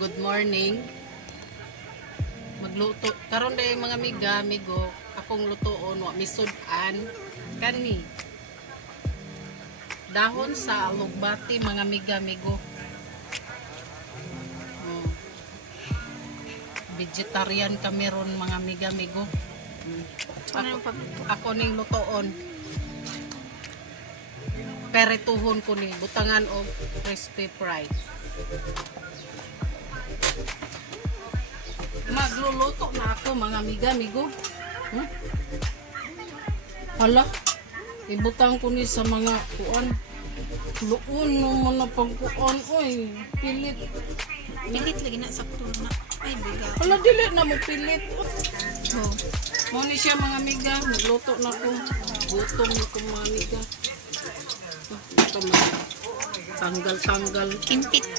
Good morning. Magluto karon day mga amigo, akong lutoon wa misudan kani. Dahon sa alugbati mga amigo. Oh. Vegetarian kami ron mga amigo. Ako ning lutoon. Perituhon ko ni butangan og crispy fries. Magluluto na ako mga amigo. Hala, ibutang ko ni sa mga kuan. Luon naman na pagkuan. Oy, pilit. Pilit lagi na sakto na. Ay, biga. Hala, dili na mo pilit. Oh. Mo ni siya mga amiga. Magluto na ko. Gutom na ko mga amiga. Ito mga tanggal-tanggal. Kimpit.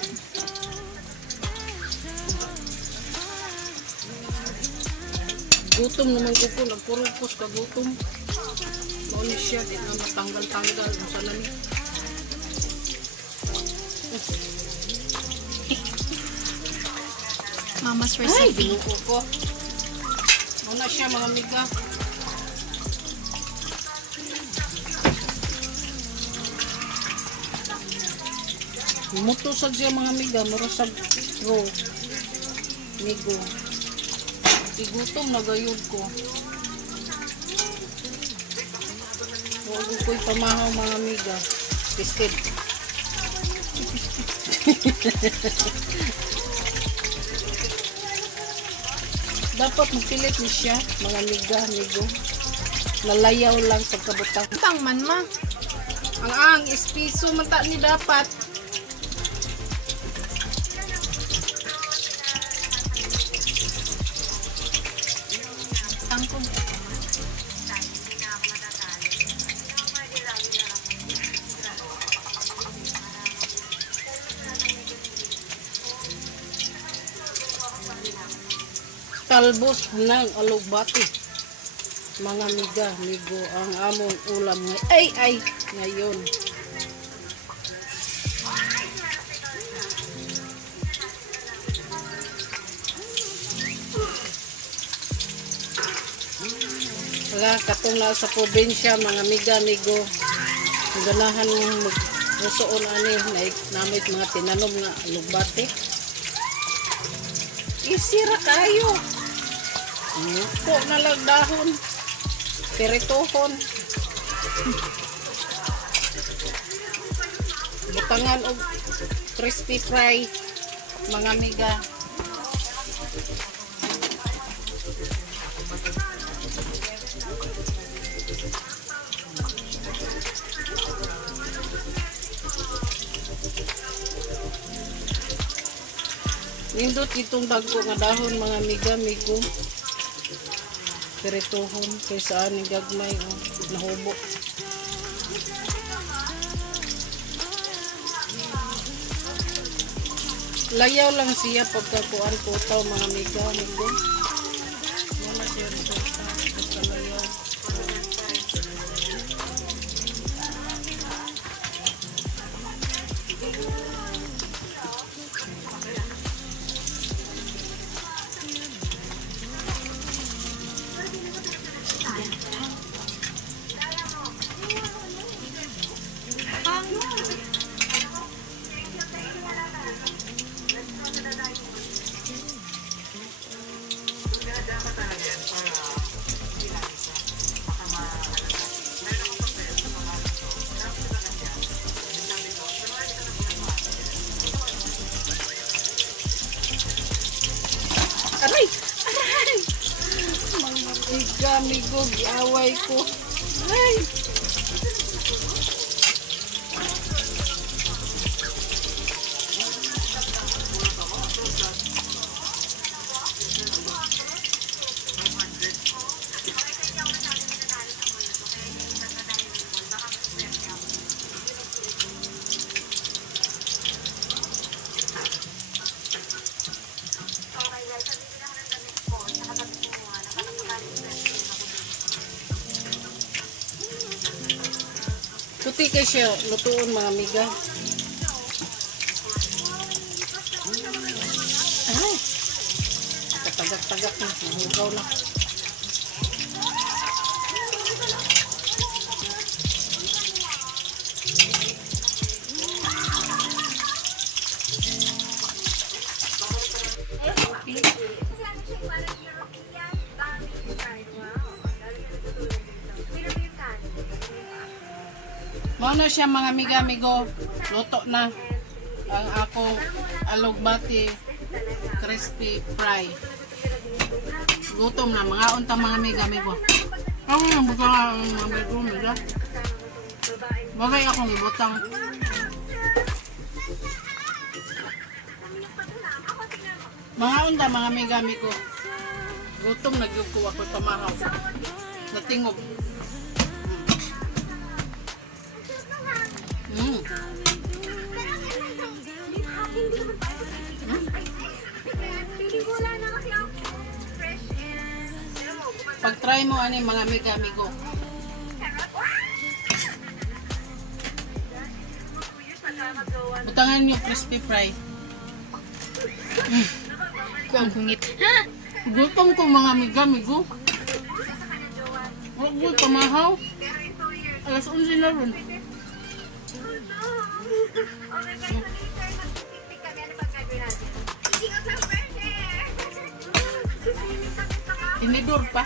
Gutom naman ko po, nagpurupos ka gutom. Mauni siya, di na matanggal-tanggal. Ang sana ni. Mama's Ay, recipe. binuko ko. Mauna siya mga amiga. Muto sa siya mga amiga, marasag raw. Migo. Igutom na gayud ko. Huwag ko'y pamahaw mga amiga. Biscuit. Dapat magpilit ni siya, mga amigo. Nalayaw lang pagkabutang. Tang man ma. Ang espiso mata ni dapat. Tangkong. Talbos ng alugbati. Mga amigo, ang among ulam ngayon. Wala, katong na sa probinsya, mga amigo. Ganahan mong magrusoon ani, namit mga tinanom nga alugbati. Isira kayo. Po na lang dahon. Perituhon. Butangan og crispy fry, mga amiga. Nindot itong dagko nga dahon mga amigo. Perituhon kaysa aning gagmay nahubo. Layaw lang siya pagkakuan ko taw mga amigo. Wala siya resulta basta layaw. Aray! Aray! Mga amigo, giaway ko. Aray! Puti kay siya, lutuon mga amiga. tagak na. Nahugaw na. Mao na siya mga amiga-amigo. Luto na ang akong alugbati crispy fry. Gutom na mga unta mga amiga-amigo. Ako nang buka ang amiga. Bagay akong ibutang. Mga unta mga amiga-amigo. Gutom na gyud ko ako pamahaw. Natingog. Pag-try mo ani mga amiga-amigo. Butangan yung crispy fry. Kuang hungit. Gutom ko mga amiga-amigo. Huwag mo pamahaw. Alas 11 na rin. Tinidor pa.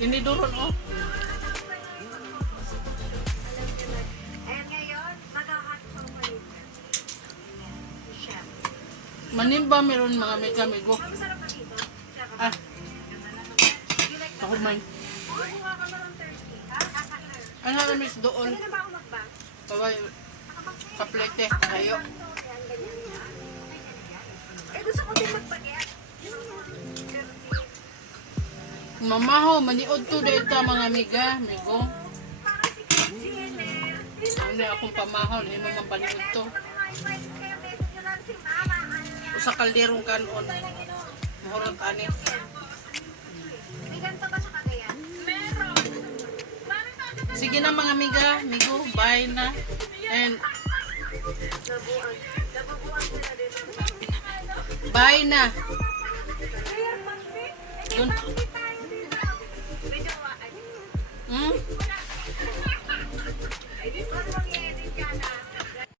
Tinidoron oh. Manimba meron mga amiga-amigo. Ah. Ako man. Ano na miss doon? Kaway. Kaplete. Ayo. Gusto ko din magpagyan. Mamaho, maniod to dito mga amiga. Amigo. Ano akong pamahaw. Hindi mo mapaniod to. Sa kalderong kanon. Mahurot ani. Sige na mga amiga, amigo, bye na. And bye na. Yun.